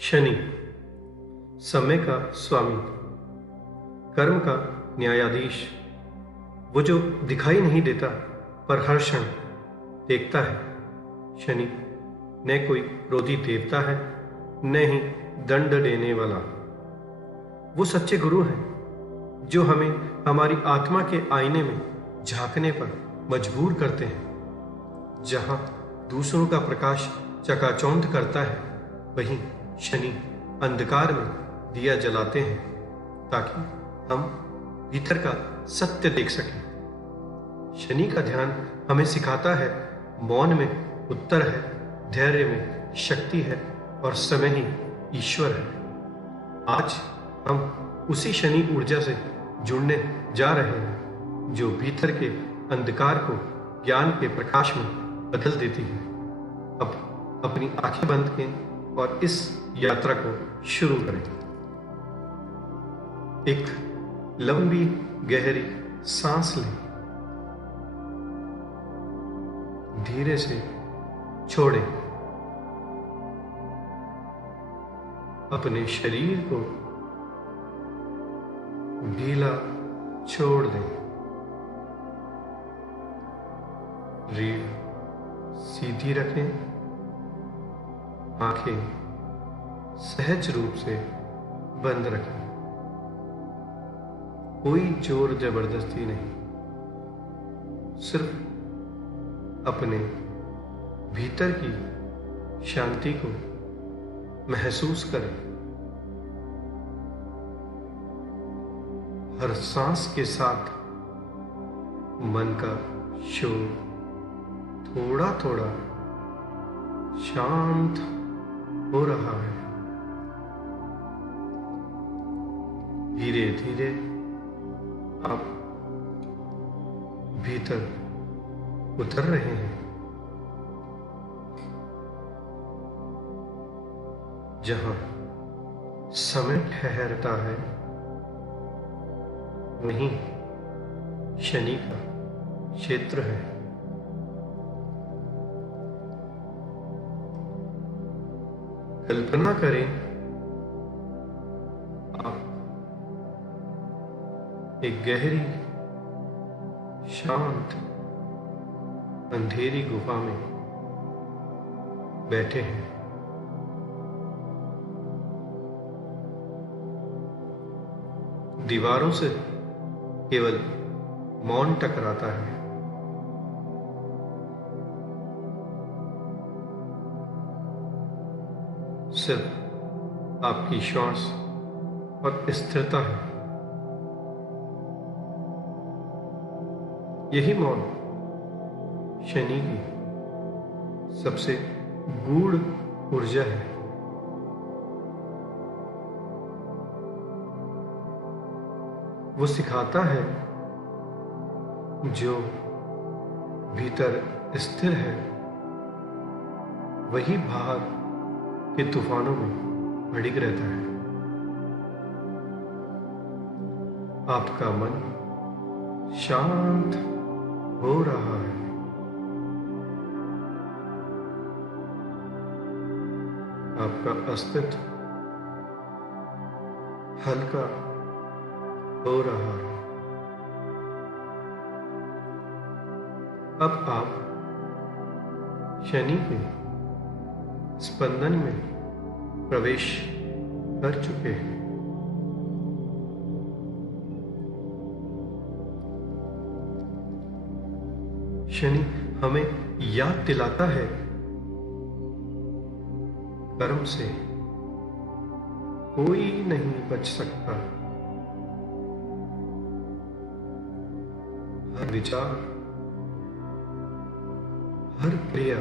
शनि समय का स्वामी, कर्म का न्यायाधीश, वो जो दिखाई नहीं देता पर हर क्षण देखता है। शनि न कोई क्रोधी देवता है, न ही दंड देने वाला। वो सच्चे गुरु हैं जो हमें हमारी आत्मा के आईने में झांकने पर मजबूर करते हैं। जहां दूसरों का प्रकाश चकाचौंध करता है, वहीं शनि अंधकार में दिया जलाते हैं ताकि हम भीतर का सत्य देख सकें। शनि का ध्यान हमें सिखाता है मौन में उत्तर है, धैर्य में शक्ति है और समय ही ईश्वर है। आज हम उसी शनि ऊर्जा से जुड़ने जा रहे हैं जो भीतर के अंधकार को ज्ञान के प्रकाश में बदल देती है। अब अपनी आंखें बंद करें और इस यात्रा को शुरू करें। एक लंबी गहरी सांस लें, धीरे से छोड़ें। अपने शरीर को ढीला छोड़ दें। रीढ़ सीधी रखें, आंखें सहज रूप से बंद रखें। कोई जोर जबरदस्ती नहीं, सिर्फ अपने भीतर की शांति को महसूस करें। हर सांस के साथ मन का शोर थोड़ा थोड़ा शांत हो रहा है। धीरे धीरे आप भीतर उतर रहे हैं, जहां समय ठहरता है वहीं शनि का क्षेत्र है। कल्पना करें आप एक गहरी शांत अंधेरी गुफा में बैठे हैं। दीवारों से केवल मौन टकराता है। सिर्फ आपकी श्वास और स्थिरता है। यही मौन शनि की सबसे गूढ़ ऊर्जा है। वो सिखाता है जो भीतर स्थिर है वही बाहर के तूफानों में अड़िग रहता है। आपका मन शांत हो रहा है। आपका अस्तित्व हल्का हो रहा है। अब आप शनि के स्पंदन में प्रवेश कर चुके हैं। शनि हमें याद दिलाता है कर्म से कोई नहीं बच सकता। हर विचार, हर क्रिया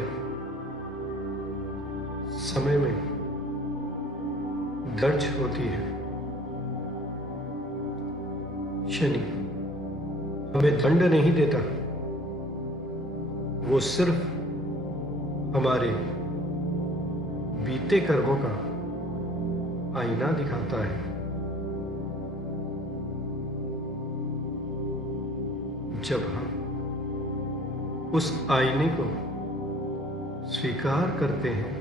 समय में दर्ज होती है। शनि हमें दंड नहीं देता, वो सिर्फ हमारे बीते कर्मों का आईना दिखाता है। जब हम उस आईने को स्वीकार करते हैं,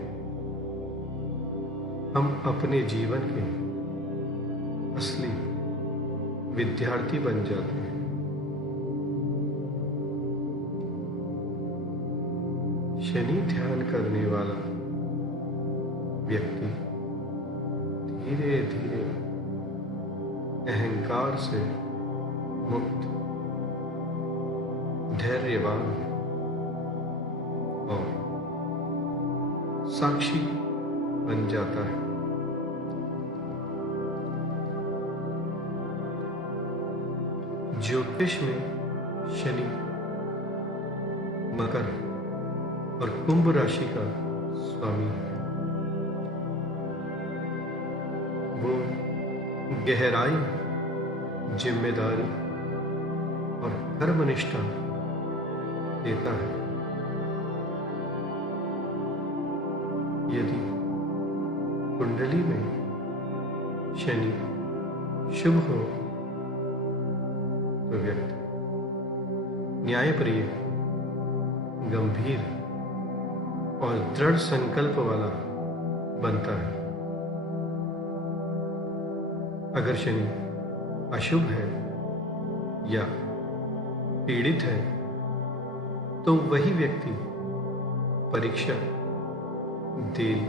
हम अपने जीवन के असली विद्यार्थी बन जाते हैं। शनि ध्यान करने वाला व्यक्ति धीरे धीरे अहंकार से मुक्त, धैर्यवान और साक्षी बन जाता है। ज्योतिष में शनि मकर और कुंभ राशि का स्वामी है। वो गहराई, जिम्मेदारी और कर्मनिष्ठा देता है। यदि कुंडली में शनि शुभ हो तो व्यक्ति न्यायप्रिय, गंभीर और दृढ़ संकल्प वाला बनता है। अगर शनि अशुभ है या पीड़ित है तो वही व्यक्ति परीक्षा, देरी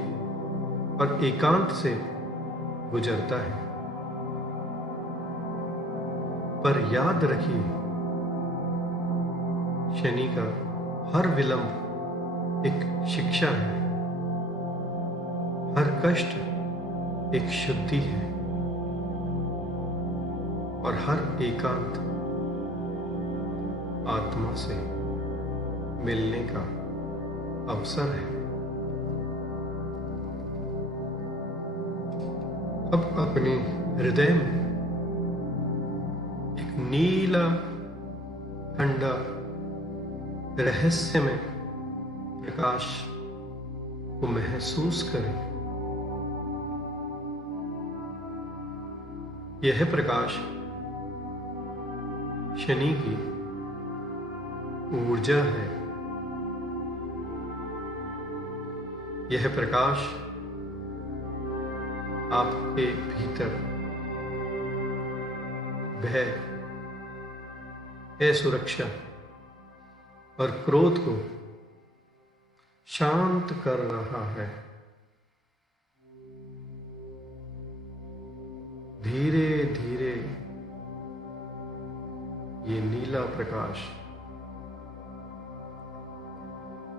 और एकांत से गुजरता है। पर याद रखिए, शनि का हर विलंब एक शिक्षा है, हर कष्ट एक शुद्धि है और हर एकांत आत्मा से मिलने का अवसर है। अब अपने हृदय में एक नीला, ठंडा, रहस्यमय प्रकाश को महसूस करें। यह प्रकाश शनि की ऊर्जा है। यह प्रकाश आपके भीतर भय, असुरक्षा और क्रोध को शांत कर रहा है। धीरे धीरे ये नीला प्रकाश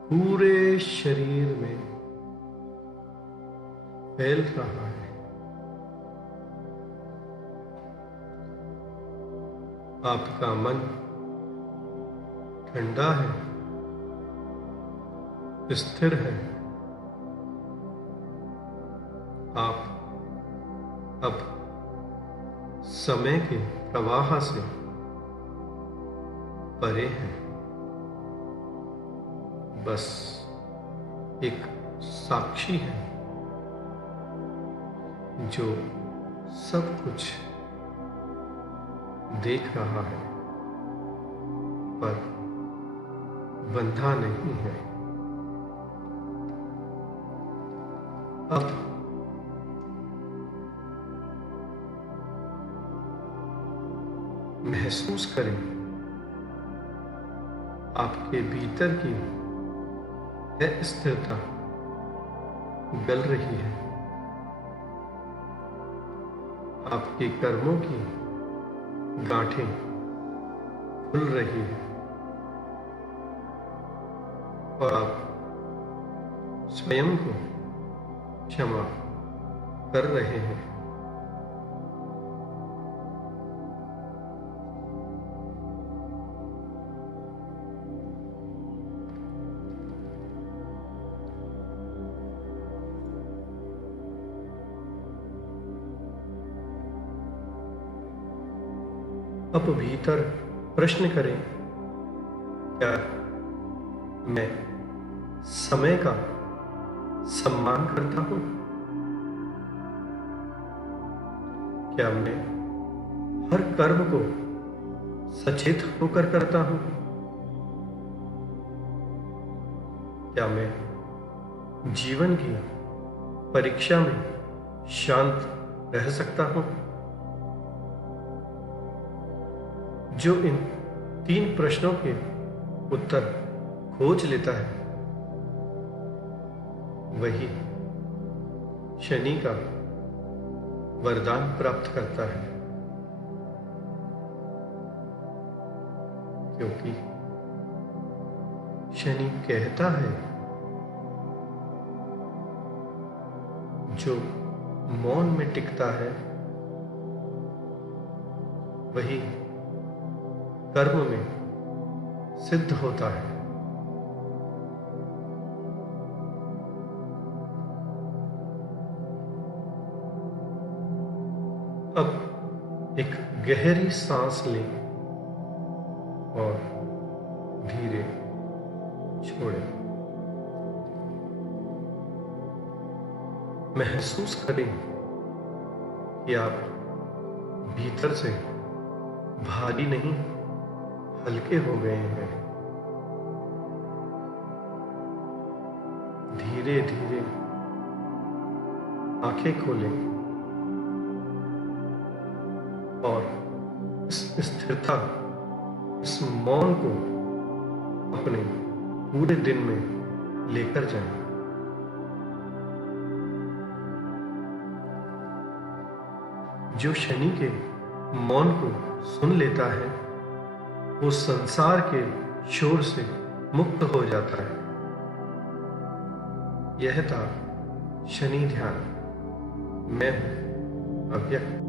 पूरे शरीर में फैल रहा है। आपका मन ठंडा है, स्थिर है। आप अब समय के प्रवाह से परे हैं। बस एक साक्षी है जो सब कुछ देख रहा है पर बंधा नहीं है। अब महसूस करें, आपके भीतर की अस्थिरता गल रही है। आपके कर्मों की गांठें खुल रही है और आप स्वयं को क्षमा कर रहे हैं। अब भीतर प्रश्न करें, क्या मैं समय का सम्मान करता हूं? क्या मैं हर कर्म को सचेत होकर करता हूं? क्या मैं जीवन की परीक्षा में शांत रह सकता हूं? जो इन 3 प्रश्नों के उत्तर खोज लेता है वही शनि का वरदान प्राप्त करता है, क्योंकि शनि कहता है जो मौन में टिकता है वही कर्म में सिद्ध होता है। अब एक गहरी सांस लें और धीरे छोड़ें। महसूस करें कि आप भीतर से भारी नहीं, हल्के हो गए हैं। धीरे धीरे आंखें खोलें और इस स्थिरता, इस मौन को अपने पूरे दिन में लेकर जाएं। जो शनि के मौन को सुन लेता है वो संसार के शोर से मुक्त हो जाता है। यह था शनि ध्यान। मैं हूं अव्यक्त।